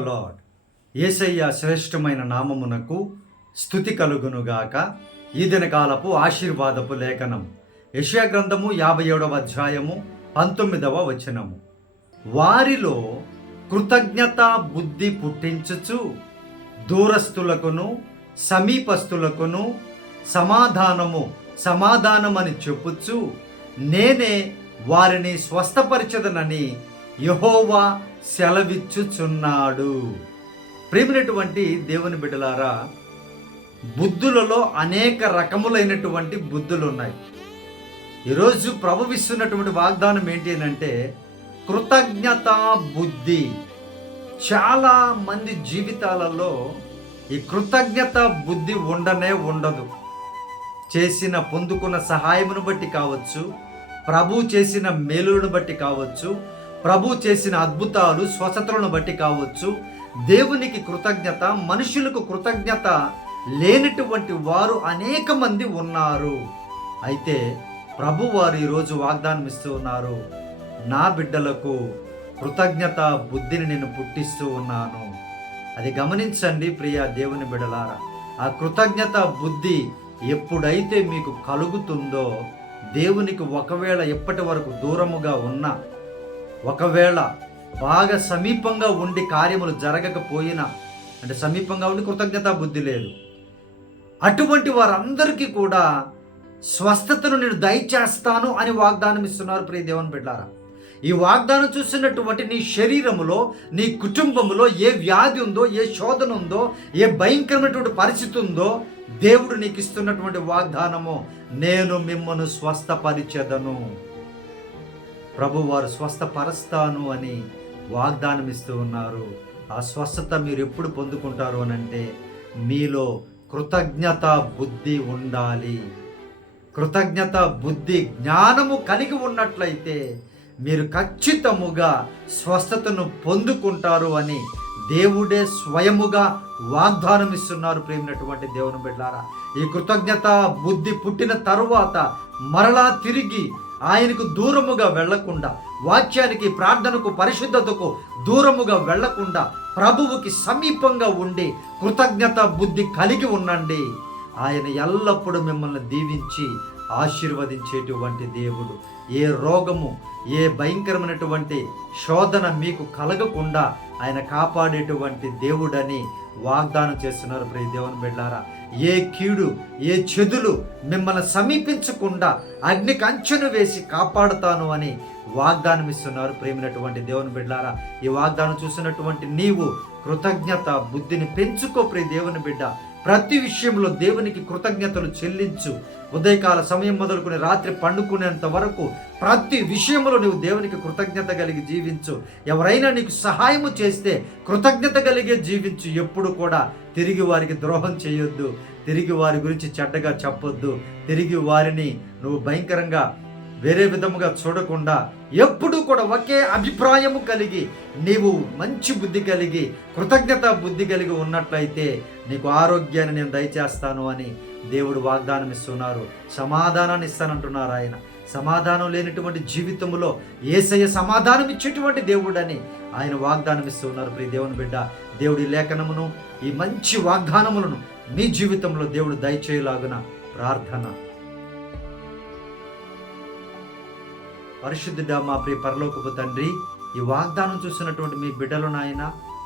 Lord lord ఏసయ్య శ్రేష్టమైన నామమునకు స్థుతి కలుగునుగాక. ఈ దినకాలపు ఆశీర్వాదపు లేఖనం. యశ్యా గ్రంథము యాభై ఏడవ అధ్యాయము పంతొమ్మిదవ వచనము. వారిలో కృతజ్ఞత బుద్ధి పుట్టించుచు దూరస్తులకును సమీపస్తులకును సమాధానము సమాధానమని చెప్పుచు నేనే వారిని స్వస్థపరచదనని యహోవా సెలవిచ్చుచున్నాడు. ప్రేమినటువంటి దేవుని బిడ్డలారా బుద్ధులలో అనేక రకములైనటువంటి బుద్ధులు ఉన్నాయి ఈరోజు ప్రభువిస్తున్నటువంటి వాగ్దానం ఏంటి అని అంటే కృతజ్ఞత బుద్ధి. చాలా మంది జీవితాలలో ఈ కృతజ్ఞత బుద్ధి ఉండనే ఉండదు. చేసిన పొందుకున్న సహాయమును బట్టి కావచ్చు ప్రభు చేసిన మేలును బట్టి కావచ్చు ప్రభు చేసిన అద్భుతాలు స్వస్థతలను బట్టి కావచ్చు. దేవునికి కృతజ్ఞత మనుషులకు కృతజ్ఞత లేనటువంటి వారు అనేక మంది ఉన్నారు. అయితే ప్రభు వారు ఈరోజు వాగ్దానం ఇస్తూ ఉన్నారు. నా బిడ్డలకు కృతజ్ఞత బుద్ధిని నేను పుట్టిస్తూ ఉన్నాను. అది గమనించండి ప్రియ దేవుని బిడలారా. ఆ కృతజ్ఞత బుద్ధి ఎప్పుడైతే మీకు కలుగుతుందో దేవునికి ఒకవేళ ఎప్పటి వరకు దూరముగా ఉన్నా ఒకవేళ బాగా సమీపంగా ఉండి కార్యములు జరగకపోయినా అంటే సమీపంగా ఉండి కృతజ్ఞత బుద్ధి లేదు. అటువంటి వారందరికీ కూడా స్వస్థతను నేను దయచేస్తాను అని వాగ్దానం ఇస్తున్నారు ప్రియ దేవుని బిడ్డారా. ఈ వాగ్దానం చూసినటువంటి నీ శరీరములో నీ కుటుంబంలో ఏ వ్యాధి ఉందో ఏ శోధన ఉందో ఏ భయంకరమైనటువంటి పరిస్థితి ఉందో దేవుడు నీకు ఇస్తున్నటువంటి వాగ్దానము నేను మిమ్మను స్వస్థపరిచెదను. ప్రభు వారు స్వస్థపరుస్తాను అని వాగ్దానం ఇస్తూ ఉన్నారు. ఆ స్వస్థత మీరు ఎప్పుడు పొందుకుంటారు అని అంటే మీలో కృతజ్ఞత బుద్ధి ఉండాలి. కృతజ్ఞత బుద్ధి జ్ఞానము కలిగి ఉన్నట్లయితే మీరు ఖచ్చితముగా స్వస్థతను పొందుకుంటారు అని దేవుడే స్వయముగా వాగ్దానం ఇస్తున్నారు ప్రేమినటువంటి దేవుని బిడ్డారా. ఈ కృతజ్ఞత బుద్ధి పుట్టిన తరువాత మరలా తిరిగి ఆయనకు దూరముగా వెళ్ళకుండా వాక్యానికి ప్రార్థనకు పరిశుద్ధతకు దూరముగా వెళ్ళకుండా ప్రభువుకి సమీపంగా ఉండి కృతజ్ఞత బుద్ధి కలిగి ఉండండి. ఆయన ఎల్లప్పుడూ మిమ్మల్ని దీవించి ఆశీర్వదించేటువంటి దేవుడు. ఏ రోగము ఏ భయంకరమైనటువంటి శోధన మీకు కలగకుండా ఆయన కాపాడేటువంటి దేవుడని వాగ్దానం చేస్తున్నారు. ప్రియ దేవుని బిడ్డారా ఏ కీడు ఏ చెదులు మిమ్మల్ని సమీపించకుండా అగ్ని కంచెను వేసి కాపాడుతాను అని వాగ్దానం ఇస్తున్నారు ప్రేమినటువంటి దేవుని బిడ్డారా. ఈ వాగ్దానం చూసినటువంటి నీవు కృతజ్ఞత బుద్ధిని పెంచుకో ప్రియ దేవుని బిడ్డ. ప్రతి విషయంలో దేవునికి కృతజ్ఞతలు చెల్లించు. ఉదయకాల సమయం మొదలుకొని రాత్రి పండుకునేంత వరకు ప్రతి విషయంలో నువ్వు దేవునికి కృతజ్ఞత కలిగి జీవించు. ఎవరైనా నీకు సహాయము చేస్తే కృతజ్ఞత కలిగే జీవించు. ఎప్పుడు కూడా తిరిగి వారికి ద్రోహం చేయొద్దు. తిరిగి వారి గురించి చెడ్డగా చెప్పొద్దు. తిరిగి వారిని నువ్వు భయంకరంగా వేరే విధముగా చూడకుండా ఎప్పుడూ కూడా ఒకే అభిప్రాయము కలిగి నీవు మంచి బుద్ధి కలిగి కృతజ్ఞత బుద్ధి కలిగి ఉన్నట్లయితే నీకు ఆరోగ్యాన్ని నేను దయచేస్తాను అని దేవుడు వాగ్దానం ఇస్తున్నారు సమాధానాన్ని ఇస్తానంటున్నారు ఆయన. సమాధానం లేనటువంటి జీవితంలో ఏసయ్య సమాధానం ఇచ్చేటువంటి దేవుడని ఆయన వాగ్దానం ఇస్తున్నారు ప్రియ దేవుని బిడ్డ దేవుడి లేఖనమును ఈ మంచి వాగ్దానములను మీ జీవితంలో దేవుడు దయచేయలాగున ప్రార్థన. పరిశుద్ధుడా మా ప్రియ పరలోకపు తండ్రి ఈ వాగ్దానం చూసినటువంటి మీ బిడ్డలు నాయన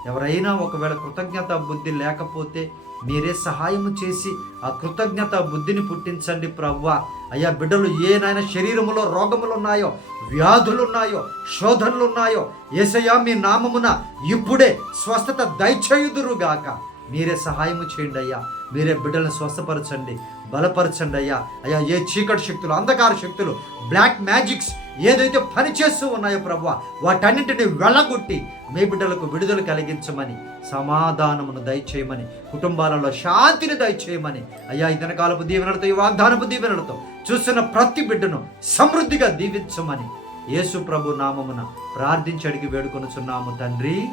ఎవరైనా ఒకవేళ కృతజ్ఞత బుద్ధి లేకపోతే మీరే సహాయం చేసి ఆ కృతజ్ఞత బుద్ధిని పుట్టించండి ప్రవ్వ. అయ్యా బిడ్డలు ఏనైనా శరీరములో రోగములు ఉన్నాయో వ్యాధులు ఉన్నాయో శోధనలు ఉన్నాయో ఏసయ్యా మీ నామమున ఇప్పుడే స్వస్థత దయచేయుదురుగాక. మీరే సహాయము చేయండి అయ్యా. మీరే బిడ్డలను స్వస్థపరచండి బలపరచండి అయ్యా. అయ్యా ఏ చీకటి శక్తులు అంధకార శక్తులు బ్లాక్ మ్యాజిక్స్ ఏదైతే పని చేస్తూ ఉన్నాయో ప్రభు వాటన్నింటిని వెళ్ళగొట్టి మీ బిడ్డలకు విడుదల కలిగించమని సమాధానమును దయచేయమని కుటుంబాలలో శాంతిని దయచేయమని అయ్యా ఈ దినకాలపు దీవెనలతో ఈ వాగ్దానపు దీవెనలతో చూస్తున్న ప్రతి బిడ్డను సమృద్ధిగా దీవించమని యేసు ప్రభు నామమున ప్రార్థించి అడిగి వేడుకొనుచున్నాము తండ్రి.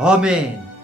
ఆమెన్.